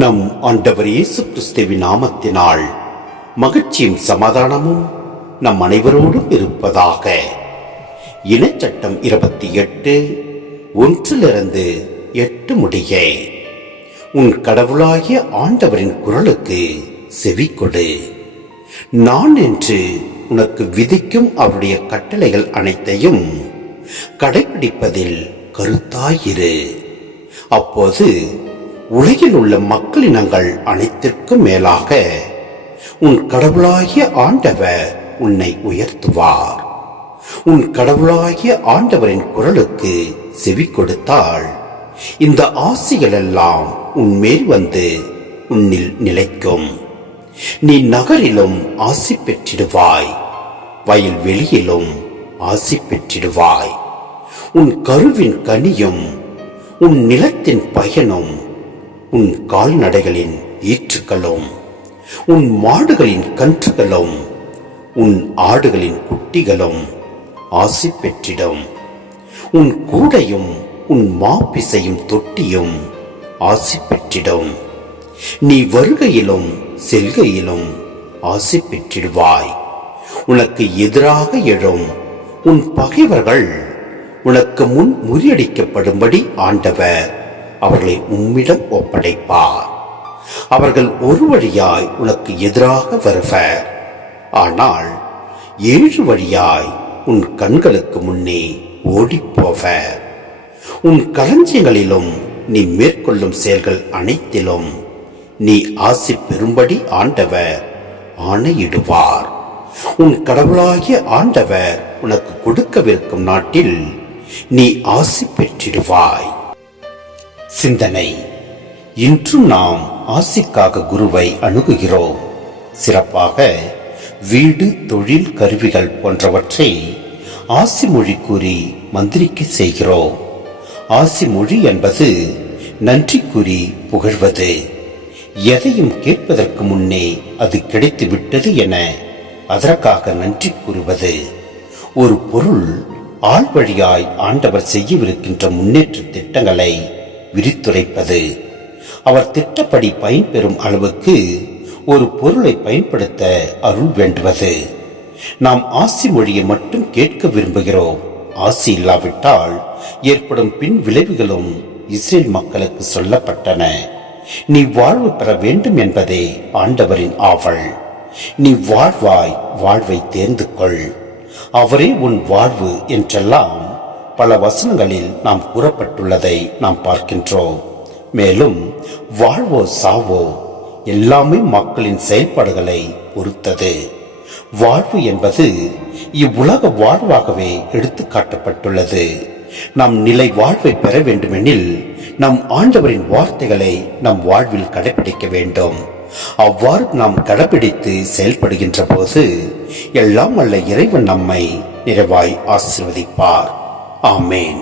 நம் ஆண்டவர் இயேசு கிறிஸ்துவின் நாமத்தினால் மகிழ்ச்சியும் சமாதானமும் நம் அனைவரோடும் இருப்பதாக. இனச்சட்டம் இருபத்தி எட்டு ஒன்றிலிருந்து எட்டு முடிய. உன் கடவுளாகிய ஆண்டவரின் குரலுக்கு செவி கொடு நான் என்று உனக்கு விதிக்கும் அவருடைய கட்டளைகள் அனைத்தையும் கடைபிடிப்பதில் கருத்தாயிரு. அப்போது உலகில் உள்ள மக்களினங்கள் அனைத்திற்கும் மேலாக உன் கடவுளாகிய ஆண்டவர் உன்னை உயர்த்துவார். உன் கடவுளாகிய ஆண்டவரின் குரலுக்கு செவி கொடுத்தால் இந்த ஆசைகள் எல்லாம் உன்மேல் வந்து உன்னில் நிலைக்கும். நீ நகரிலும் ஆசி பெற்றிடுவாய் வயல் வெளியிலும் ஆசி பெற்றிடுவாய். உன் கருவின் கனியும் உன் நிலத்தின் பயனும் உன் கால்நடைகளின் ஈற்றுக்களும் உன் மாடுகளின் கன்றுகளும் உன் ஆடுகளின் குட்டிகளும் ஆசி பெற்றிடும். உன் கூடையும் உன் மாப்பிசையும் தொட்டியும் ஆசி பெற்றிடும். நீ வருகையிலும் செல்கையிலும் ஆசி பெற்றிடுவாய். உனக்கு எதிராக எழும் உன் பகைவர்கள் உனக்கு முன் முறியடிக்கப்படும்படி ஆண்டவர். அவர்களை உம்மிடம் ஒப்படைப்பார். அவர்கள் ஒரு வழியாய் உனக்கு எதிராக வருவர். ஆனால் ஏழு வழியாய் உன் கண்களுக்கு முன்னே ஓடிப்போவர். உன் களஞ்சியங்களிலும் நீ மேற்கொள்ளும் செயல்கள் அனைத்திலும் நீ ஆசி பெறும்படி ஆண்டவர் ஆணையிடுவார். உன் கடவுளாகிய ஆண்டவர் உனக்கு கொடுக்கவிருக்கும் நாட்டில் நீ ஆசி பெற்றிடுவாய். சிந்தனை. இன்றும் நாம் ஆசிக்காக குருவை அணுகுகிறோம். சிறப்பாக வீடு தொழில் கருவிகள் போன்றவற்றை ஆசி மொழி கூறி மந்திரிக்கு செய்கிறோம். ஆசி மொழி என்பது நன்றி கூறி புகழ்வது. எதையும் கேட்பதற்கு முன்னே அது கிடைத்து விட்டது என அதற்காக நன்றி கூறுவது. ஒரு பொருள் ஆள் வழியாய் ஆண்டவர் செய்யவிருக்கின்ற முன்னேற்ற திட்டங்களை விரித்துரைப்பது. அவர் திட்டப்படி பயன்பெறும் அளவுக்கு ஒரு பொருளை பயன்படுத்த அருள் வேண்டுவது. நாம் ஆசி மொழியை மட்டும் கேட்க விரும்புகிறோம். ஆசி இல்லாவிட்டால் ஏற்படும் பின் விளைவுகளும் இஸ்ரேல் மக்களுக்கு சொல்லப்பட்டன. நீ வாழ்வு பெற வேண்டும் என்பதே ஆண்டவரின் ஆவல். நீ வாழ்வாய் வாழ்வை தேர்ந்து கொள். அவரே உன் வாழ்வு என்றெல்லாம் பல வசனங்களில் நாம் கூறப்பட்டுள்ளதை நாம் பார்க்கின்றோம். மேலும் வாழ்வோ சாவோ எல்லாமே மக்களின் செயல்பாடுகளை பொறுத்தது. வாழ்வு என்பது இவ்வுலக வாழ்வாகவே எடுத்து காட்டப்பட்டுள்ளது. நம் நிலை வாழ்வை பெற வேண்டுமெனில் நம் ஆண்டவரின் வார்த்தைகளை நம் வாழ்வில் கடைபிடிக்க வேண்டும். அவ்வாறு நாம் கடைபிடித்து செயல்படுகின்ற போது எல்லாம் அல்ல இறைவன் நம்மை நிறைவாய் ஆசிர்வதிப்பார். ஆமேன்